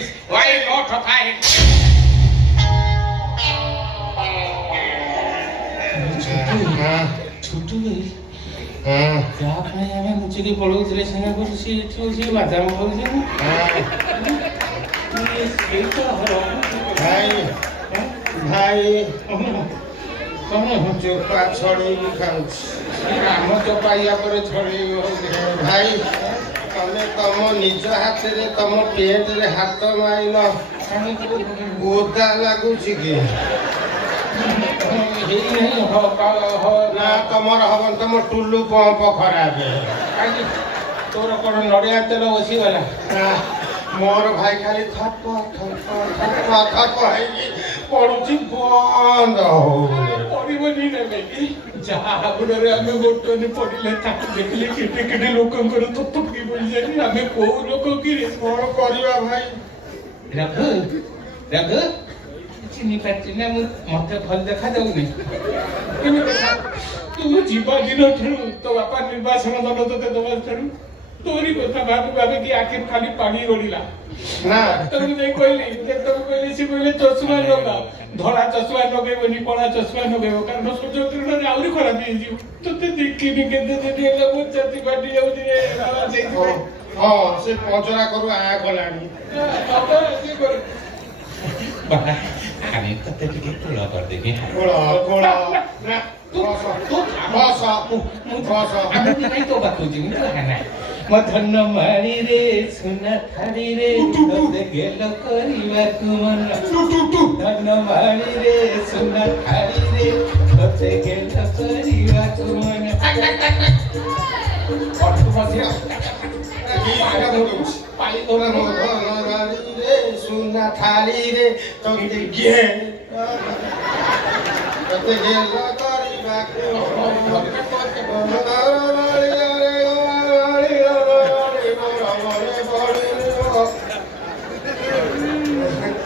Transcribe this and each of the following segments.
this. Why not fight? ଛୁଟୁ ଯାହା ପାଇଁ ଆମେ ଲୁଚିକି ପଳଉଥିଲେ ସିଙ୍ଗାପୁର ସିଏ ଏଠି ବସି ବାଦାମ କରୁଛନ୍ତି ଭାଇ ଭାଇ କଣ ଚୋପା ଛଡେଇକି ଖାଉଛି ଆମ ଚୋପା ୟା ପରେ ଛଡେଇବ ଭାଇ ତମେ ତମ ନିଜ ହାତରେ ତମ ପେଟରେ ହାତ ମାରିଲ ଓଦା ଲାଗୁଛି କି ନା ତମର ହବନି ତମ ଟୁଲୁ ପମ୍ପ ଖରାପ ତୋର କଣ ନଡ଼ିଆ ତେଲ ବସିଗଲା ମୋର ଭାଇ ଖାଲି ଥପ ଥପ ଥପ ଥପ ହେଇକି ପଡୁଛି ବନ୍ଦ ହଉନି ପଡ଼ିବନି ନେବେ ଯାହା ହାବୁଡ଼ରେ ଆମେ ଗୋଟରେ ପଡ଼ିଲେ ତାକୁ ଦେଖିଲେ କେତେ କେତେ ଲୋକଙ୍କର ତତ୍ତ୍ୱ ପଡ଼ିଯାଏ ଆମେ କୋଉ ଲୋକ କି କଣ କରିବା ଭାଇ ରଘୁ ରଘୁ ଚିହ୍ନି ପାରୁଛି ନା ମୁଁ ମତେ ଭଲ ଦେଖାଯାଉନି କେମିତି ତୁ ଯିବା ଦିନ ଠାରୁ ତୋ ବାପା ନିର୍ବାଚନ ଦଣ୍ଡ ତତେ ଦବା ଠାରୁ ତୋରି କଥା ଭାବୁ ଭାବିକି ଆଖିରେ ଖାଲି ପାଣି ଗଡ଼ିଲା ନା ତାକୁ ଯାଇ କହିଲି ଯେତେବେଳେ କହିଲି ସେ କହିଲେ ଚଷମା ଲଗା ଧଳା ଚଷମା ଲଗେଇବନି କଳା ଚଷମା ଲଗେଇବ କାରଣ ସୂର୍ଯ୍ୟ କିରଣରେ ଆହୁରି ଖରାପ ହେଇଯିବ ତତେ ଦେଖିନି କେତେ ଦିନ ହେଲା ମୋ ଛାତି ଫାଟି ଯାଉଛି ସେଇଥିପାଇଁ ହଁ ସେ ପଚରା କରୁ ଆ କଲାଣି ବାବା ଆମେ ତତେ ଟିକେ କୁଳ କରିଦେବି আমি তো বাকুজি তো হানা মধন্য মারি রে সোনা থারি রে তোতে গেল করিবাকু মন ধন্য মারি রে সোনা থারি রে তোতে গেল করিবাকু মন অর্থ মধ্যে পালি তোরা রে সোনা থালি রে তোতে গেল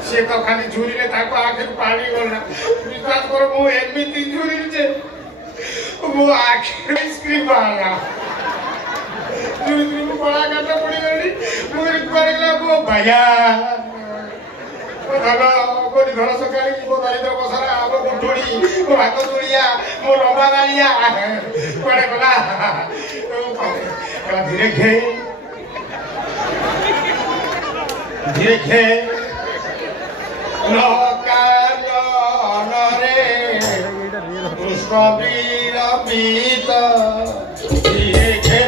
সে তো খালি ঝুরিলে তাকে আখের পানি গলা বিশ্বাস করো মু এমনি ঝুরিছে মু আখের আইসক্রিম বাঙা ঝুরি ঝুরি মু কলা কাটা পড়ি গলি মু পড়িলা মু ভাইয়া ধন সকালে ମୋ ଦରିଦ୍ର ବସରା ମୋ ବୁଢୁଡି ମୋ ଭାତ ଚୁଳିଆ ମୋ ଲମ୍ବା ଗାଳିଆ କୁଆଡେ ଗଲା ଧୀରେ ଖେ ନକାନରେ ପୁଷ୍ପ ବିରବିତ ଧୀରେ ଖେ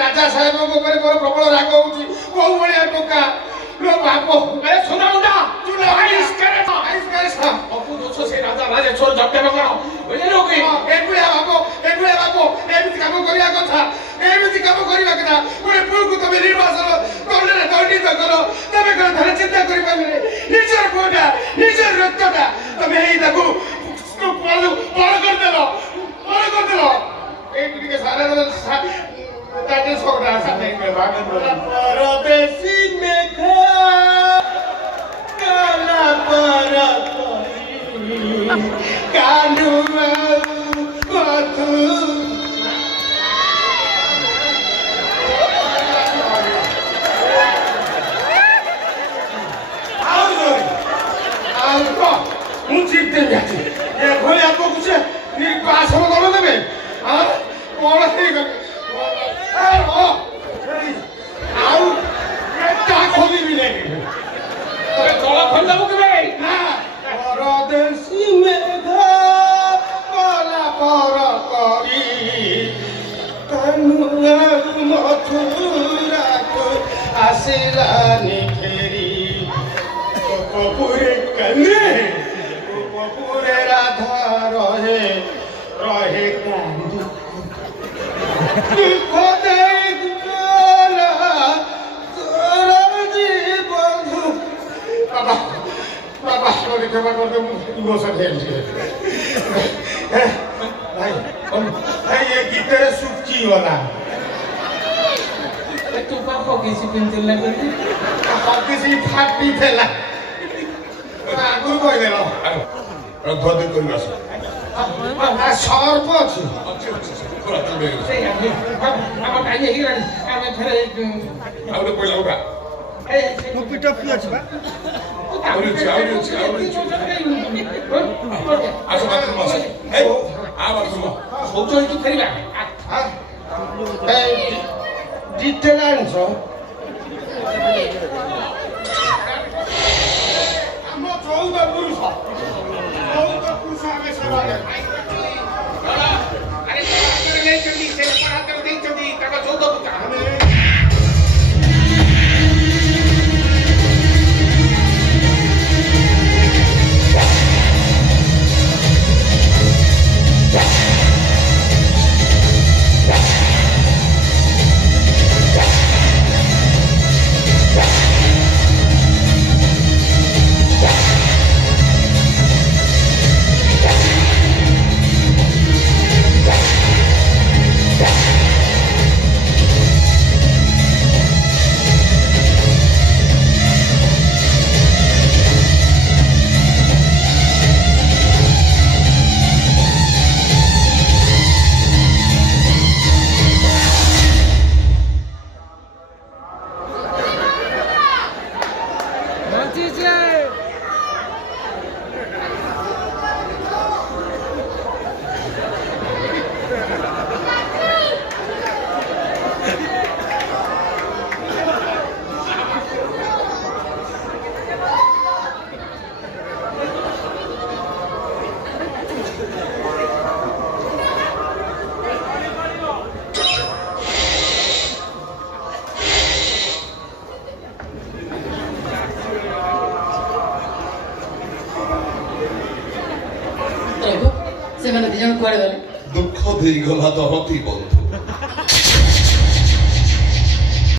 রাজা সাহেবଙ୍କ ଉପରେ ମୋର ପ୍ରବଳ ରାଗ ହଉଛି କୋଉ ଭଳିଆ ଟୋକା लो बापो ए सुना उडा तुला आइस करे अपु दोछो से राजा राजे छोर झट्टे बगाओ ओले लोगे एकुया बापो एमिति काम करिया कथा एमिति काम करिया कथा ओले पुळकु तमे निर्वासन करले दंडित करो तमे कर धन चिंता करि पाले निजर कोटा निजर रक्तटा तमे एई ताकू पाल कर देलो ए के सारा ताजे सोडा साथे में भागन परदेसी में काला परतरी कानू कथु आओ मुझे जाती ये भोले आपको कुछ निर्वासन कर देबे हां कोन है आओ एटा खोली भी नहीं अरे तोला खोल दबो के भाई हां परदेसी मेघा कोला पर करी तनुआ मथुरा को आसिला निखेरी कपूरे कने कपूरे राधा रहे कांदू दुख दे ବସ ଭାଇ ଏ ଗୀତରେ ଶୁଚି ଗଲା ତୁ କଣ ପକେଇଛି ପିନ୍ଧିଲା ବୋଲି କିଛି ଫାଟି ଥିଲା ଆଗରୁ କହିଦେଲ ଧୋତି କରି ଆସ ସର୍ପ ଅଛି ଆମ ଟାଇମ୍ ହେଇଗଲାଣି ଆମେ ଫେରେ ଆଉ ଗୋଟେ ପଇଲା ଉଠା ଟୋପି ଟୋପି ଅଛି ବା ଆହୁରି ଅଛି ଆସ ବାଥରୁମ ଆସ ଶୌଚ ହେଇକି ଫେରିବା ଜିତେଲା ଆଣିଛ ଆମ 14 ପୁରୁଷ ଆମେ ସେବା ଆରେ ନେଇଛନ୍ତି ସେ ହାତରେ ଦେଇଛନ୍ତି ତାଙ୍କ 14 ପୁତା ସେମାନେ ଦି ଜଣ କୁଆଡେ ଗଲେ? ଦୁଃଖ ଦେଇଗଲା ଦରତି ବନ୍ଧୁ